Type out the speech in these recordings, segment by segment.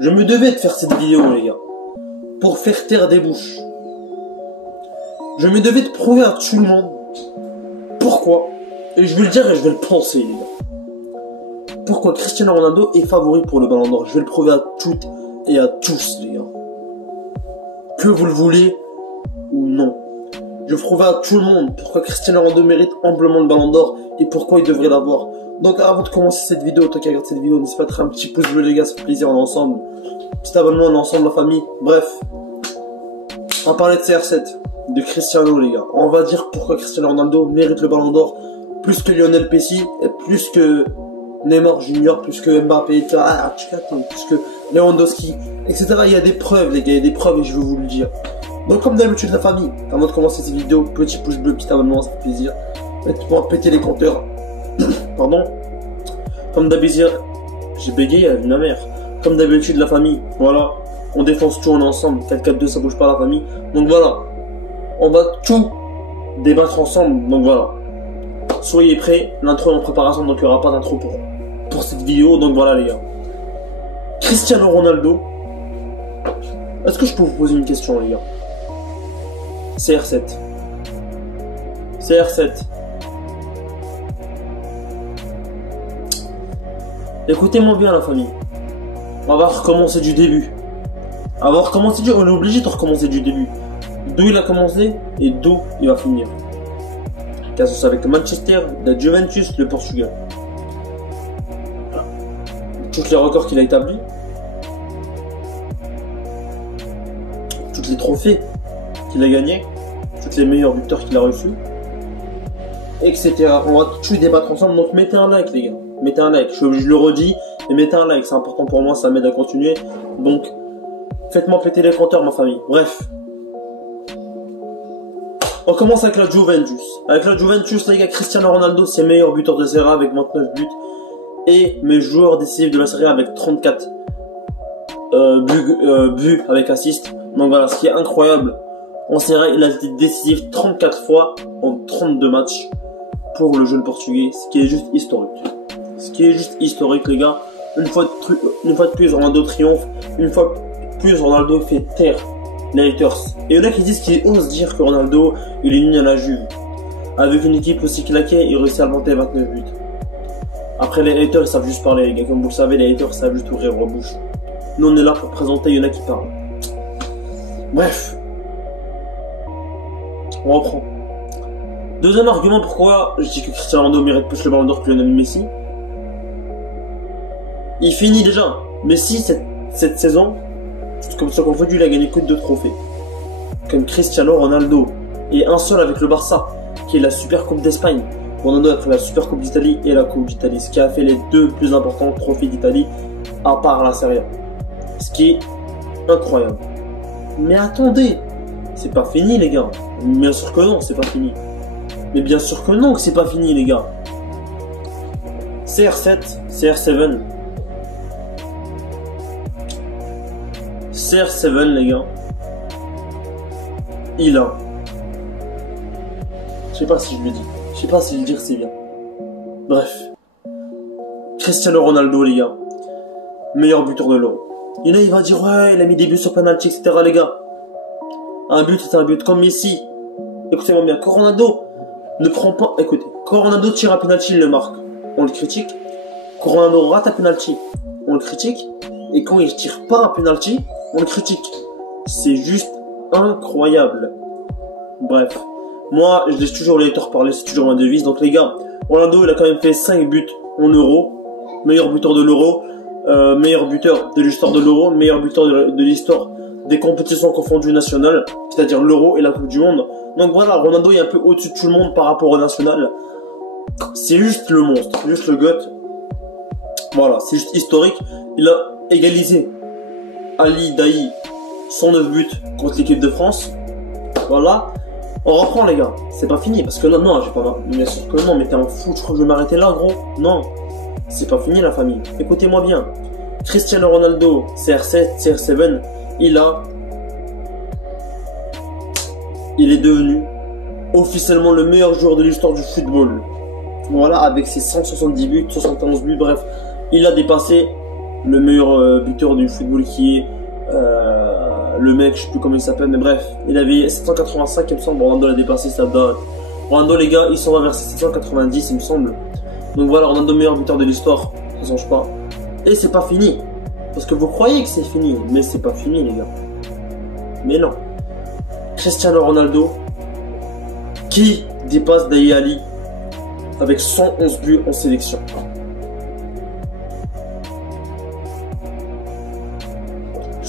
Je me devais de faire cette vidéo, les gars, pour faire taire des bouches. Je me devais de prouver à tout le monde pourquoi, et je vais le dire et je vais le penser, les gars, pourquoi Cristiano Ronaldo est favori pour le Ballon d'Or. Je vais le prouver à toutes et à tous, les gars. Que vous le voulez ou non. Je vais prouver à tout le monde pourquoi Cristiano Ronaldo mérite amplement le Ballon d'Or et pourquoi il devrait l'avoir. Donc avant de commencer cette vidéo, toi qui regardes cette vidéo, n'hésite pas à mettre un petit pouce bleu, les gars, ça fait plaisir, on est ensemble. Petit abonnement, on est ensemble, la famille. Bref, on va parler de CR7, de Cristiano, les gars. On va dire pourquoi Cristiano Ronaldo mérite le Ballon d'Or plus que Lionel Messi, et plus que Neymar Junior, plus que Mbappé, plus que Lewandowski, etc. Il y a des preuves, les gars, il y a des preuves et je vais vous le dire. Donc comme d'habitude, la famille, avant de commencer cette vidéo, petit pouce bleu, petit abonnement, ça fait plaisir. Pour péter les compteurs. Pardon. Comme d'habitude, j'ai bégayé avec ma mère. Comme d'habitude, la famille, voilà. On défonce tout, on est ensemble. 4-4-2, ça bouge pas, la famille. Donc voilà. On va tout débattre ensemble. Donc voilà. Soyez prêts. L'intro est en préparation, donc il n'y aura pas d'intro pour cette vidéo. Donc voilà, les gars. Cristiano Ronaldo. Est-ce que je peux vous poser une question, les gars? CR7. CR7. Écoutez-moi bien, la famille. On va recommencer du début. On est obligé de recommencer du début. D'où il a commencé et d'où il va finir. Car ce soit avec Manchester, la Juventus, le Portugal. Tous les records qu'il a établis. Tous les trophées qu'il a gagnés. Tous les meilleurs buteurs qu'il a reçus. Etc. On va tout débattre ensemble. Donc mettez un like, les gars. Mettez un like. Je le redis. Mais mettez un like. C'est important pour moi. Ça m'aide à continuer. Donc faites-moi péter les compteurs, ma famille. Bref. On commence avec la Juventus. Avec la Juventus, les gars, Cristiano Ronaldo, c'est meilleur buteur de Serie A avec 29 buts. Et mes joueurs décisifs de la Serie A avec 34 buts avec assist. Donc voilà, ce qui est incroyable. En Serie A, il a été décisif 34 fois en 32 matchs pour le jeune portugais. Ce qui est juste historique. Ce qui est juste historique, les gars. Une fois de plus, Ronaldo triomphe. Une fois de plus, Ronaldo fait taire les haters. Et il y en a qui disent qu'ils osent dire que Ronaldo, il est nul à la Juve. Avec une équipe aussi claquée, il réussit à monter 29 buts. Après, les haters, ils savent juste parler, les gars. Comme vous le savez, les haters savent juste ouvrir leur bouche. Nous, on est là pour présenter, il y en a qui parlent. Bref. On reprend. Deuxième argument pourquoi je dis que Cristiano Ronaldo mérite plus le Ballon d'Or que Lionel Messi. Il finit déjà. Messi, cette saison, comme ça confondu, il a gagné que 2 trophées. Comme Cristiano Ronaldo. Et un seul avec le Barça, qui est la Super Coupe d'Espagne. Ronaldo a pris la Super Coupe d'Italie et la Coupe d'Italie. Ce qui a fait les 2 plus importants trophées d'Italie, à part la Serie A. Ce qui est incroyable. Mais attendez, c'est pas fini, les gars. Bien sûr que non, c'est pas fini. Mais bien sûr que non, que c'est pas fini, les gars. CR7, CR7. CR7, les gars. Il a. Je sais pas si je le dis. Je sais pas si le dire c'est bien. Bref. Cristiano Ronaldo, les gars. Meilleur buteur de l'Euro. Il va dire, ouais, il a mis des buts sur penalty, etc., les gars. Un but, c'est un but. Comme Messi. Écoutez-moi bien. Quand Ronaldo ne prend pas. Écoutez. Quand Ronaldo tire un penalty, il le marque. On le critique. Quand Ronaldo rate un penalty, on le critique. Et quand il tire pas un penalty, on le critique. C'est juste incroyable. Bref. Moi, je laisse toujours les haters parler. C'est toujours ma devise. Donc, les gars, Ronaldo, il a quand même fait 5 buts en Euro. Meilleur buteur de l'Euro. Meilleur buteur de l'histoire de l'Euro, meilleur buteur de l'histoire des compétitions confondues nationales, c'est-à-dire l'Euro et la Coupe du Monde. Donc voilà, Ronaldo est un peu au-dessus de tout le monde par rapport au national. C'est juste le monstre, juste le GOAT. Voilà, c'est juste historique. Il a égalisé Ali Daei 109 buts contre l'équipe de France. Voilà. On reprend, les gars. C'est pas fini parce que non, j'ai pas. Bien sûr que non, mais t'es un fou, je crois que je vais m'arrêter là, gros. Non. C'est pas fini, la famille. Écoutez-moi bien. Cristiano Ronaldo, CR7, il est devenu officiellement le meilleur joueur de l'histoire du football. Voilà, avec ses 170 buts, 71 buts, bref. Il a dépassé le meilleur buteur du football qui est le mec, je sais plus comment il s'appelle, mais bref, il avait 785, il me semble. Ronaldo l'a dépassé, ça donne. Ronaldo, les gars, il s'en va vers 790, il me semble. Donc voilà, Ronaldo, meilleur buteur de l'histoire, ça change pas. Et c'est pas fini, parce que vous croyez que c'est fini, mais c'est pas fini, les gars. Mais non. Cristiano Ronaldo, qui dépasse Dele Alli avec 111 buts en sélection.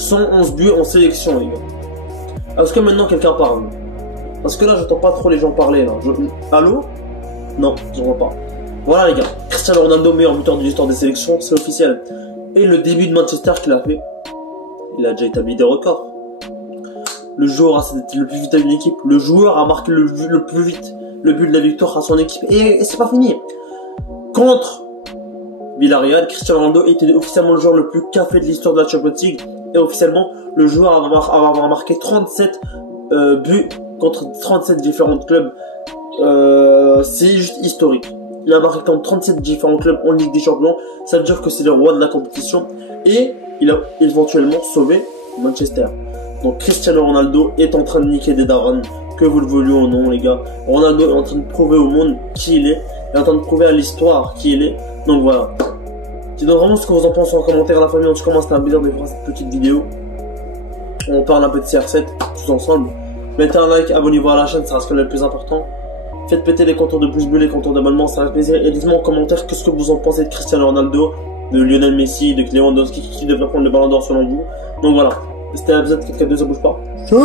« 111 buts en sélection, les gars. » Est-ce que maintenant quelqu'un parle? Parce que là, j'entends pas trop les gens parler, là. Allô? Non, j'entends pas. Voilà, les gars. Cristiano Ronaldo, meilleur buteur de l'histoire des sélections, c'est officiel. Et le début de Manchester qu'il a fait, il a déjà établi des records. Le joueur a été le plus vite à une équipe. Le joueur a marqué le plus vite le but de la victoire à son équipe. Et c'est pas fini. Contre Villarreal, Cristiano Ronaldo était officiellement le joueur le plus café de l'histoire de la Champions League. Et officiellement, le joueur a marqué 37 buts contre 37 différents clubs. C'est juste historique. Il a marqué contre 37 différents clubs en Ligue des Champions. Ça veut dire que c'est le roi de la compétition. Et il a éventuellement sauvé Manchester. Donc Cristiano Ronaldo est en train de niquer des darons, que vous le vouliez ou non, les gars. Ronaldo est en train de prouver au monde qui il est. Il est en train de prouver à l'histoire qui il est. Donc voilà. Dites-nous vraiment ce que vous en pensez en commentaire, la famille. En tout cas, c'était un plaisir de faire cette petite vidéo. On parle un peu de CR7 tous ensemble. Mettez un like, abonnez-vous à la chaîne, ça reste le plus important. Faites péter les compteurs de pouces bleus, les compteurs d'abonnement, ça reste plaisir. Et dites-moi en commentaire qu'est-ce que vous en pensez de Cristiano Ronaldo, de Lionel Messi, de Lewandowski, qui devrait prendre le ballon d'or selon vous. Donc voilà. C'était un épisode 4-4-2, ça bouge pas. Ciao.